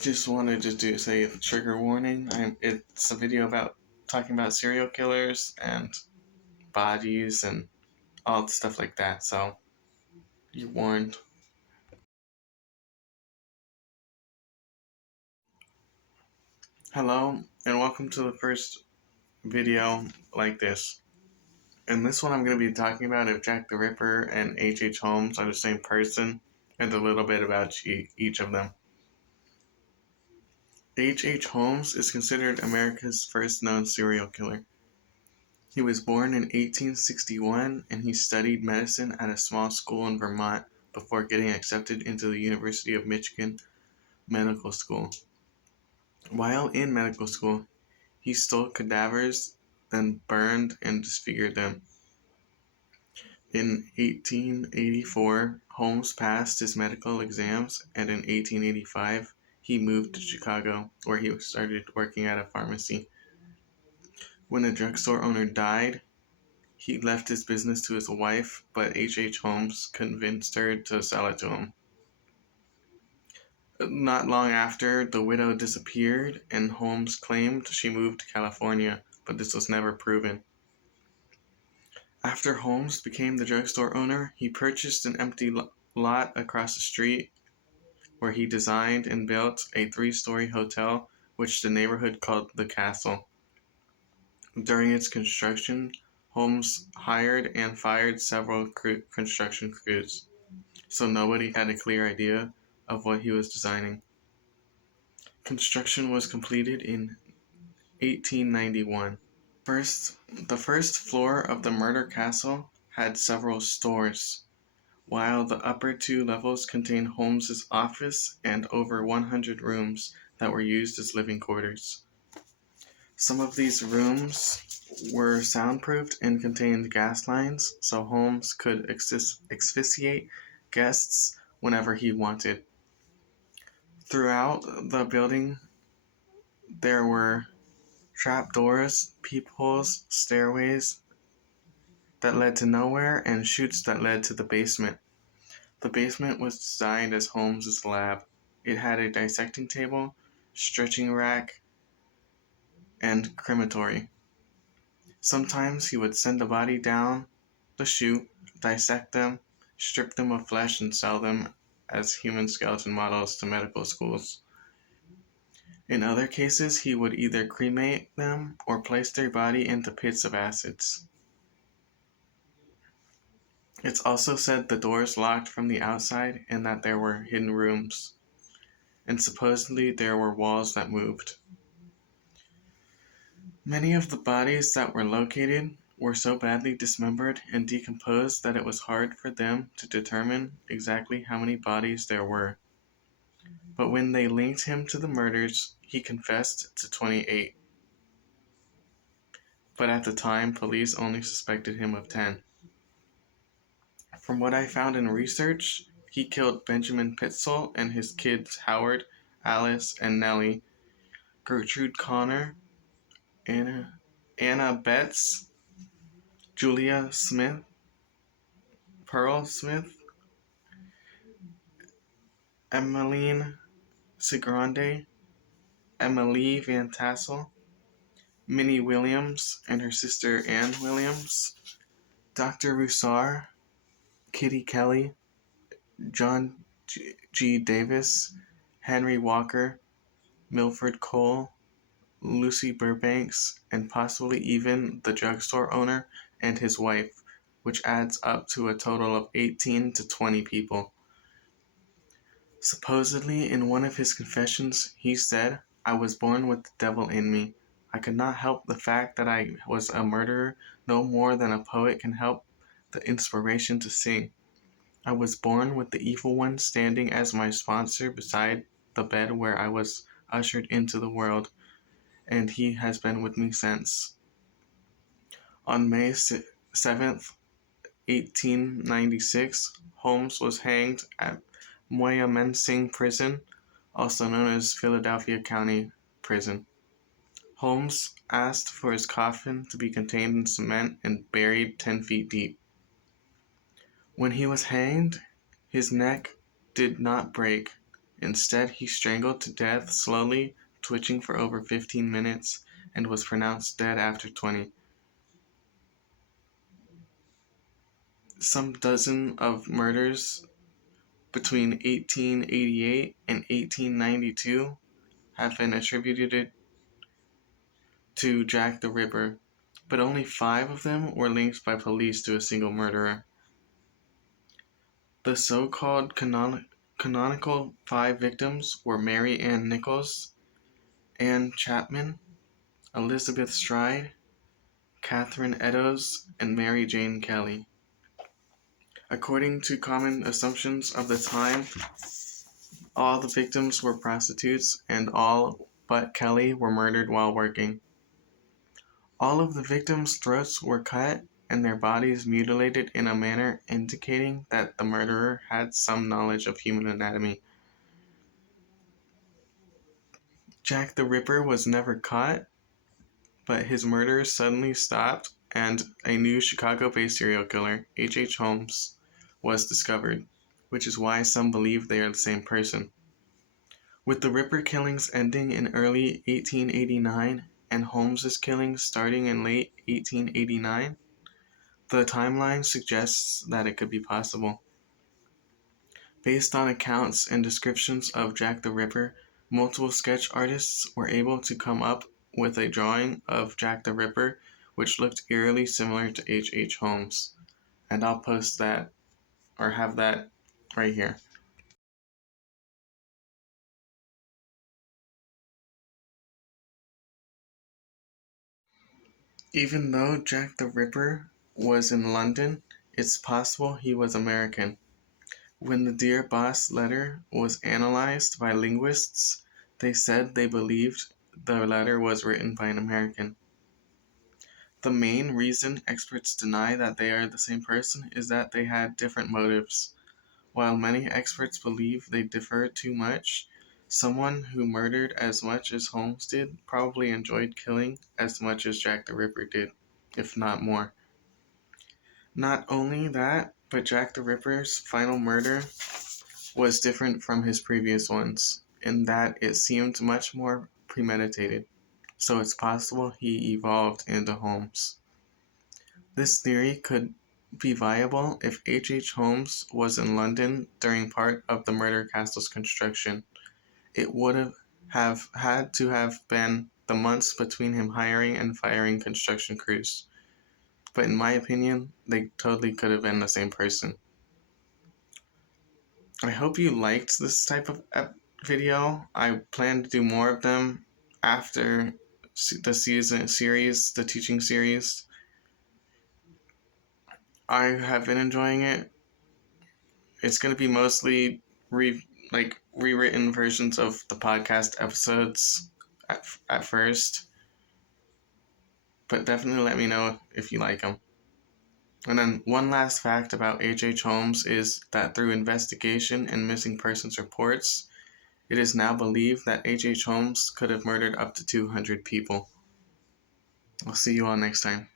Just wanted to say the trigger warning. It's a video about talking about serial killers and bodies and all stuff like that. So you're warned. Hello and welcome to the first video like this. In this one, I'm going to be talking about if Jack the Ripper and H.H. Holmes are the same person, and a little bit about each of them. H.H. Holmes is considered America's first known serial killer. He was born in 1861 and he studied medicine at a small school in Vermont before getting accepted into the University of Michigan Medical School. While in medical school, he stole cadavers, then burned and disfigured them. In 1884, Holmes passed his medical exams, and in 1885, he moved to Chicago, where he started working at a pharmacy. When a drugstore owner died, he left his business to his wife, but H.H. Holmes convinced her to sell it to him. Not long after, the widow disappeared, and Holmes claimed she moved to California, but this was never proven. After Holmes became the drugstore owner, he purchased an empty lot across the street where he designed and built a 3-story hotel, which the neighborhood called the Castle. During its construction, Holmes hired and fired several construction crews, so nobody had a clear idea of what he was designing. Construction was completed in 1891. The first floor of the murder castle had several stores, while the upper 2 levels contained Holmes's office and over 100 rooms that were used as living quarters. Some of these rooms were soundproofed and contained gas lines, so Holmes could asphyxiate guests whenever he wanted. Throughout the building, there were trapdoors, peepholes, stairways that led to nowhere, and chutes that led to the basement. The basement was designed as Holmes's lab. It had a dissecting table, stretching rack, and crematory. Sometimes he would send a body down the chute, dissect them, strip them of flesh, and sell them as human skeleton models to medical schools. In other cases, he would either cremate them or place their body into pits of acids. It's also said the doors locked from the outside and that there were hidden rooms, and supposedly there were walls that moved. Many of the bodies that were located were so badly dismembered and decomposed that it was hard for them to determine exactly how many bodies there were. But when they linked him to the murders, he confessed to 28. But at the time, police only suspected him of 10. From what I found in research, he killed Benjamin Pitzel and his kids Howard, Alice, and Nellie, Gertrude Connor, Anna Betts, Julia Smith, Pearl Smith, Emmeline Sigrande, Emily Van Tassel, Minnie Williams and her sister Ann Williams, Dr. Roussar, Kitty Kelly, John G. Davis, Henry Walker, Milford Cole, Lucy Burbanks, and possibly even the drugstore owner and his wife, which adds up to a total of 18 to 20 people. Supposedly, in one of his confessions, he said, "I was born with the devil in me. I could not help the fact that I was a murderer no more than a poet can help the inspiration to sing. I was born with the evil one standing as my sponsor beside the bed where I was ushered into the world, and he has been with me since." On May 7th, 1896, Holmes was hanged at Moyamensing Prison, also known as Philadelphia County Prison. Holmes asked for his coffin to be contained in cement and buried 10 feet deep. When he was hanged, his neck did not break, Instead, he strangled to death slowly, twitching for over 15 minutes, and was pronounced dead after 20. Some dozen of murders between 1888 and 1892 have been attributed to Jack the Ripper, but only 5 of them were linked by police to a single murderer. The so-called canonical 5 victims were Mary Ann Nichols, Anne Chapman, Elizabeth Stride, Catherine Eddowes, and Mary Jane Kelly. According to common assumptions of the time, all the victims were prostitutes, and all but Kelly were murdered while working. All of the victims' throats were cut and their bodies mutilated in a manner indicating that the murderer had some knowledge of human anatomy. Jack the Ripper was never caught, but his murder suddenly stopped and a new Chicago-based serial killer, H.H.Holmes, was discovered, which is why some believe they are the same person. With the Ripper killings ending in early 1889 and Holmes's killings starting in late 1889, the timeline suggests that it could be possible. Based on accounts and descriptions of Jack the Ripper, multiple sketch artists were able to come up with a drawing of Jack the Ripper which looked eerily similar to H.H. Holmes. And I'll post that, or have that right here. Even though Jack the Ripper was in London, it's possible he was American. When the Dear Boss letter was analyzed by linguists, they said they believed the letter was written by an American. The main reason experts deny that they are the same person is that they had different motives. While many experts believe they differ too much, someone who murdered as much as Holmes did probably enjoyed killing as much as Jack the Ripper did, if not more. Not only that, but Jack the Ripper's final murder was different from his previous ones, in that it seemed much more premeditated, so it's possible he evolved into Holmes. This theory could be viable if H.H. Holmes was in London during part of the murder castle's construction. It would have had to have been the months between him hiring and firing construction crews. But in my opinion, they totally could have been the same person. I hope you liked this type of video. I plan to do more of them after the teaching series. I have been enjoying it. It's going to be mostly rewritten versions of the podcast episodes at first, but definitely let me know if you like them. And then one last fact about H.H. Holmes is that through investigation and missing persons reports, it is now believed that H.H. Holmes could have murdered up to 200 people. I'll see you all next time.